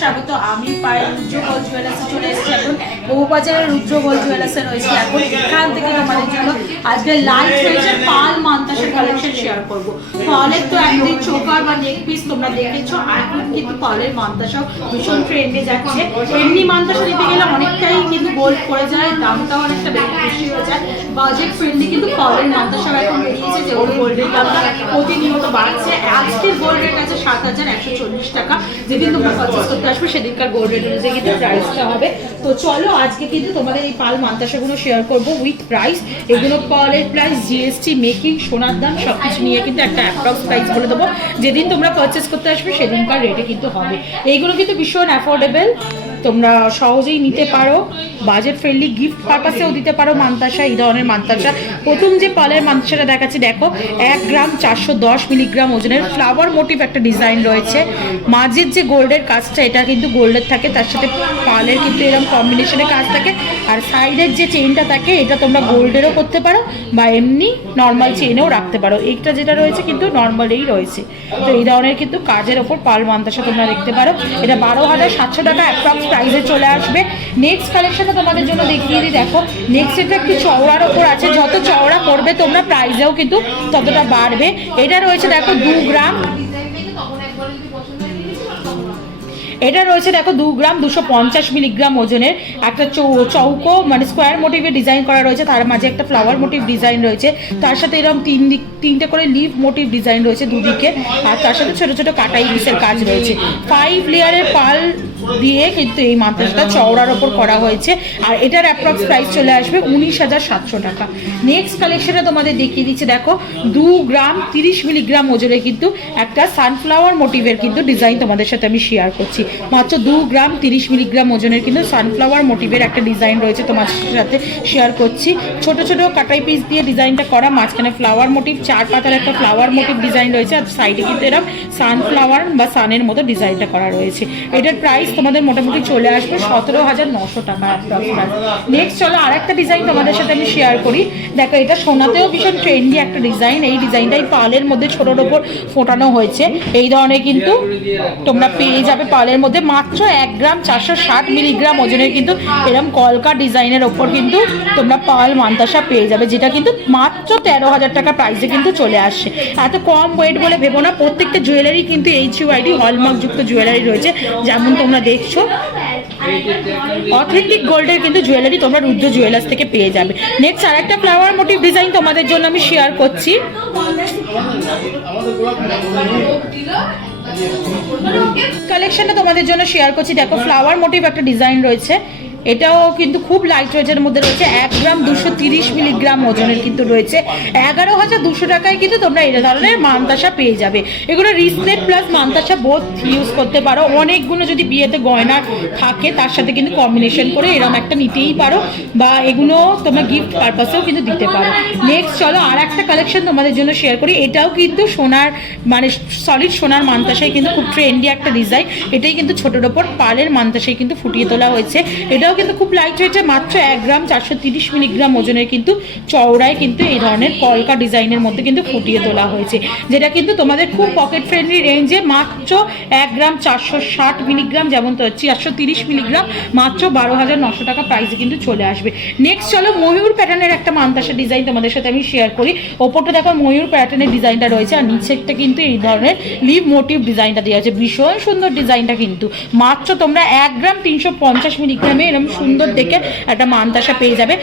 স্বাগত। আমি পায়েল রুদ্র গোল্ড জুয়েলার্সে চলে এসেছি এখন বহুবাজারের রুদ্র গোল্ড জুয়েলার্সে রয়েছে। এখন এখান থেকে তোমাদের জন্য আজকে লাইট ওয়েটের পাল মান্তাসের কালেকশন শেয়ার করবো। পালের তো একদিন চোকার বা নেক পিস তোমরা দেখেছো, এখন কিন্তু পালের মান্তাসাও ভীষণ ট্রেন্ডে যাচ্ছে। এমনি মান্তাসা নিতে গেলে অনেকটাই কিন্তু গোল্ড পড়ে যায়, দামটাও অনেকটা বেশি হয়ে যায়। বাজেট ফ্রেন্ডলি কিন্তু পালের মান্তাসাও এখন বেরিয়েছে, যেগুলো গোল্ডের দামটা প্রতিনিয়ত বাড়ছে। আজকের গোল্ড রেট আছে ৭,১৪০ টাকা। যেদিন তোমরা পারচেস করতে আসবে সেদিনকার গোল্ড রেট অনুযায়ী কিন্তু প্রাইসটা হবে। তো চলো আজকে কিন্তু তোমাদের এই পাল মান্তাসাগুলো শেয়ার করবো উইথ প্রাইস। এগুলো পালের প্রাইস, জিএসটি, মেকিং, সোনার দাম সবকিছু নিয়ে কিন্তু একটা অ্যাপ্রক্স প্রাইস বলে দেবো। যেদিন তোমরা পারচেস করতে আসবে সেদিনকার রেটে কিন্তু হবে। এইগুলো কিন্তু ভীষণ অ্যাফোর্ডেবল, তোমরা সহজেই নিতে পারো। বাজেট ফ্রেন্ডলি, গিফট পারপাসেও দিতে পারো মান্তাসা, এই ধরনের মান্তাসা। প্রথম যে পালের মান্তাসাটা দেখাচ্ছি দেখো, 1 গ্রাম 410 মিলিগ্রাম ওজনের ফ্লাওয়ার মোটিভ একটা ডিজাইন রয়েছে। মাঝের যে গোল্ডের কাজটা এটা কিন্তু গোল্ডের থাকে, তার সাথে পালের কিন্তু এরকম কম্বিনেশনের কাজ থাকে। আর সাইডের যে চেইনটা থাকে এটা তোমরা গোল্ডেরও করতে পারো বা এমনি নর্মাল চেইনেও রাখতে পারো। এইটা যেটা রয়েছে কিন্তু নর্মালেই রয়েছে। তো এই ধরনের কিন্তু কাজের ওপর পাল মান্তাসা তোমরা দেখতে পারো। এটা 12,700 টাকা অ্যাপ্রক্স প্রাইসে চলে আসবে। নেক্সট কালেকশনটা তোমাদের জন্য দেখিয়ে দিই। দেখো নেক্সট এটা একটু চওড়ার ওপর আছে, যত চওড়া করবে তোমরা প্রাইসেও কিন্তু ততটা বাড়বে। এটা রয়েছে দেখো 2 গ্রাম, এটা রয়েছে দেখো 2 গ্রাম 250 মিলিগ্রাম ওজনের একটা চৌকো মানে স্কোয়ার মোটিভে ডিজাইন করা রয়েছে। তার মাঝে একটা ফ্লাওয়ার মোটিভ ডিজাইন রয়েছে, তার সাথে এরকম তিনটে করে লিভ মোটিভ ডিজাইন রয়েছে দুদিকে, আর তার সাথে ছোট ছোট কাটাই পিসের কাজ রয়েছে। 5 লেয়ারের পাল দিয়ে কিন্তু এই মান্তাসাটা চওড়ার ওপর করা হয়েছে। আর এটার অ্যাপ্রক্স প্রাইস চলে আসবে 19,700 টাকা। নেক্সট কালেকশনে তোমাদের দেখিয়ে দিচ্ছে দেখো 2 গ্রাম 30 মিলিগ্রাম ওজনে কিন্তু একটা সানফ্লাওয়ার মোটিভের কিন্তু ডিজাইন তোমাদের সাথে আমি শেয়ার করছি। মাত্র 2 গ্রাম 30 মিলিগ্রাম ওজনের কিন্তু সানফ্লাওয়ার মোটিভের একটা ডিজাইন রয়েছে তোমাদের সাথে শেয়ার করছি। ছোট ছোট কাটাই পিস দিয়ে ডিজাইনটা করা, মাঝখানে ফ্লাওয়ার মোটিভ, 4 পাতার একটা ফ্লাওয়ার মোটিভ ডিজাইন রয়েছে, আর সাইডে কিন্তু এরকম সানফ্লাওয়ার বা সানের মতো ডিজাইনটা করা রয়েছে। এটার প্রাইস তোমাদের মোটামুটি চলে আসবে 17,900 টাকা অ্যাপ্রক্স। নেক্সট চলো আর একটা ডিজাইন তোমাদের সাথে আমি শেয়ার করি। দেখো এটা সোনাতেও ভীষণ ট্রেন্ডি একটা ডিজাইন। এই ডিজাইনটাই পালের মধ্যে ছোটোর ওপর ফোটানো হয়েছে। এই ধরনের কিন্তু তোমরা পেয়ে যাবে পালের মধ্যে। মাত্র 1 গ্রাম 460 মিলিগ্রাম ওজনের কিন্তু এরকম কলকা ডিজাইনের ওপর কিন্তু তোমরা পাল মান্তাসা পেয়ে যাবে, যেটা কিন্তু মাত্র 13,000 টাকা প্রাইসে কিন্তু চলে আসছে। এত কম ওয়েট বলে ভেবো না, প্রত্যেকটা জুয়েলারি কিন্তু HUID হলমার্ক যুক্ত জুয়েলারি রয়েছে, যেমন তোমরা দেখছো। অথেন্টিক গোল্ডের কিন্তু জুয়েলারি তোমরা রুদ্র জুয়েলার্স থেকে পেয়ে যাবে। নেক্সট আর একটা ফ্লাওয়ার মোটিভ ডিজাইন তোমাদের জন্য আমি শেয়ার করছি। কালেকশনটা তোমাদের জন্য শেয়ার করছি। দেখো ফ্লাওয়ার মোটিভ একটা ডিজাইন রয়েছে, এটাও কিন্তু খুব লাইট ওয়েটের মধ্যে রয়েছে। 1 গ্রাম 230 মিলিগ্রাম ওজনের কিন্তু রয়েছে। 11,200 টাকায় কিন্তু তোমরা এই ধরনের মান্তাসা পেয়ে যাবে। এগুলো রিসলেট প্লাস মান্তাসা বোথ ইউজ করতে পারো। অনেকগুলো যদি বিয়েতে গয়না থাকে তার সাথে কিন্তু কম্বিনেশন করে এরকম একটা নিতেই পারো, বা এগুলো তোমরা গিফট পারপাসেও কিন্তু দিতে পারো। নেক্সট চলো আর একটা কালেকশন তোমাদের জন্য শেয়ার করি। এটাও কিন্তু সোনার মানে সলিড সোনার মান্তাসায় কিন্তু খুব ট্রেন্ডি একটা ডিজাইন। এটাই কিন্তু ছোটোর ওপর পালের মান্তাসায় কিন্তু ফুটিয়ে তোলা হয়েছে। এটাও কিন্তু খুব লাইট ওয়েটে, মাত্র 1 গ্রাম 430 মিলিগ্রাম ওজনের কিন্তু চওড়ায় কিন্তু এই ধরনের কলকা ডিজাইনের মধ্যে কিন্তু ফুটিয়ে তোলা হয়েছে, যেটা কিন্তু তোমাদের খুব পকেট ফ্রেন্ডলি রেঞ্জে মাত্র 1 গ্রাম 460 মিলিগ্রাম, যেমন তো 430 মিলিগ্রাম, মাত্র 12,900 টাকা প্রাইসে কিন্তু চলে আসবে। নেক্সট চলো ময়ূর প্যাটার্নের একটা মান্তাসা ডিজাইন তোমাদের সাথে আমি শেয়ার করি। ওপরটা দেখো ময়ূর প্যাটার্নের ডিজাইনটা রয়েছে, আর নিচেরটা কিন্তু এই ধরনের লিভ মোটিভ ডিজাইনটা দেওয়া আছে। ভীষণ সুন্দর ডিজাইনটা কিন্তু। মাত্র তোমরা 1 গ্রাম 350 মিলিগ্রামে এরকম সুন্দর দেখে একটা মান্তাসা পেয়ে যাবে।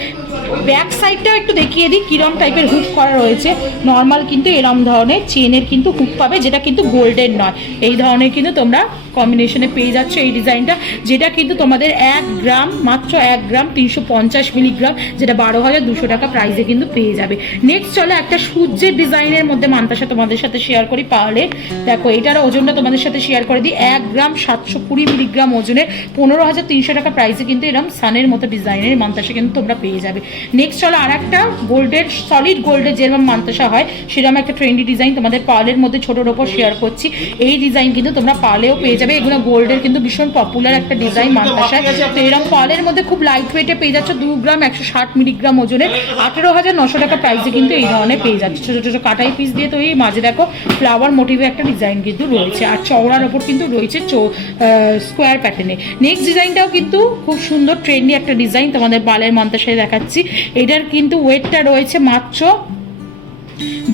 ব্যাক সাইডটাও একটু দেখিয়ে দিই কিরম টাইপের হুক করা রয়েছে। নর্মাল কিন্তু এরম ধরনের চেনের কিন্তু হুক পাবে, যেটা কিন্তু গোল্ডের নয়। এই ধরনের কিন্তু তোমরা কম্বিনেশনে পেয়ে যাচ্ছ এই ডিজাইনটা, যেটা কিন্তু তোমাদের 1 গ্রাম মাত্র 1 গ্রাম 350 মিলিগ্রাম, যেটা 12,200 টাকা প্রাইসে কিন্তু পেয়ে যাবে। নেক্সট চলো একটা সূর্যের ডিজাইনের মধ্যে মান্তাসা তোমাদের সাথে শেয়ার করি পালে। দেখো এটার ওজনটা তোমাদের সাথে শেয়ার করে দিই। 1 গ্রাম 720 মিলিগ্রাম ওজনের 15,300 টাকা প্রাইসে কিন্তু এরকম সানের মতো ডিজাইনের মান্তাসা কিন্তু তোমরা পেয়ে যাবে। নেক্সট চলো আর একটা গোল্ডের, সলিড গোল্ডের যেরকম মান্তাসা হয় সেরকম একটা ট্রেন্ডি ডিজাইন তোমাদের পার্লের মধ্যে ছোটোর ওপর শেয়ার করছি। এই ডিজাইন কিন্তু তোমরা পার্লেও পেয়ে যাবে, এগুলো গোল্ডের কিন্তু ভীষণ পপুলার একটা ডিজাইন মান্তাসায়। তো এরকম পার্লের মধ্যে খুব লাইট ওয়েটে পেয়ে যাচ্ছ, 2 গ্রাম 160 মিলিগ্রাম ওজনের 18,900 টাকা প্রাইসে কিন্তু এই ধরনের পেয়ে যাচ্ছে। ছোটো ছোটো কাটাই পিস দিয়ে তৈরি, মাঝে দেখো ফ্লাওয়ার মোটিভে একটা ডিজাইন কিন্তু রয়েছে, আর চওড়ার ওপর কিন্তু রয়েছে স্কোয়ার প্যাটার্নে। নেক্সট ডিজাইনটাও কিন্তু খুব সুন্দর ট্রেন্ডি একটা ডিজাইন তোমাদের পার্লের মান্তাসায় দেখাচ্ছি। এটার কিন্তু ওয়েটটা রয়েছে মাত্র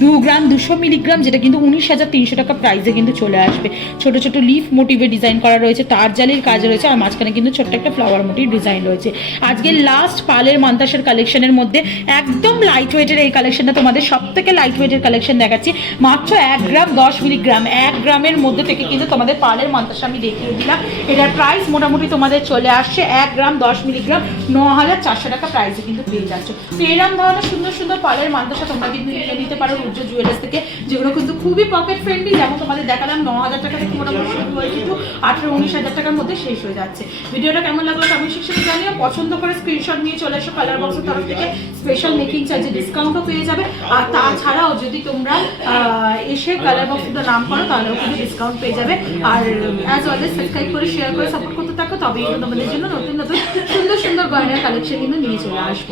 2 গ্রাম 200 মিলিগ্রাম, যেটা কিন্তু 19,300 টাকা প্রাইসে কিন্তু চলে আসবে। ছোট ছোট লিফ মোটিভে ডিজাইন করা রয়েছে, তার জালির কাজ রয়েছে, আর মাঝখানে কিন্তু ছোট্ট একটা ফ্লাওয়ার মোটিভ ডিজাইন রয়েছে। আজকে লাস্ট পার্লের মান্তাসের কালেকশনের মধ্যে একদম লাইট ওয়েটের এই কালেকশনটা তোমাদের সব থেকে লাইট ওয়েটের কালেকশন দেখাচ্ছি। মাত্র 1 গ্রাম 10 মিলিগ্রাম, 1 গ্রামের মধ্যে থেকে কিন্তু তোমাদের পার্লের মান্তাসা আমি দেখিয়ে দিলাম। এটার প্রাইস মোটামুটি তোমাদের চলে আসছে 1 গ্রাম 10 মিলিগ্রাম 9,400 টাকা প্রাইসে কিন্তু পেয়ে যাচ্ছ। তো এরকম ধরনের সুন্দর সুন্দর পার্লের মান্তাসা তোমরা কিন্তু নিতে পারো রুদ্র জুয়েলার্স থেকে, যেগুলো কিন্তু খুবই পকেট ফ্রেন্ডলি। যেমন তোমাদের দেখালাম 9,000 টাকা থেকে মোটামুটি শুরু হয়ে কিন্তু 18-19,000 টাকার মধ্যে শেষ হয়ে যাচ্ছে। ভিডিওটা কেমন লাগলো কমেন্ট সেকশনে জানিও, পছন্দ করে স্ক্রিনশট নিয়ে চলে এসো। কালার বক্সের তরফ থেকে স্পেশাল মেকিং চার্জে ডিসকাউন্টও পেয়ে যাবে, আর তাছাড়াও যদি তোমরা এসে কালার বক্সটা নাম করো তাহলেও কিন্তু ডিসকাউন্ট পেয়ে যাবে। আর অ্যাজ অলওয়েজ সাবস্ক্রাইব করে শেয়ার করে সাপোর্ট করতে থাকো, তবেই কিন্তু তোমাদের জন্য নতুন নতুন সুন্দর সুন্দর গয়নার কালেকশন কিন্তু নিয়ে চলে আসবো।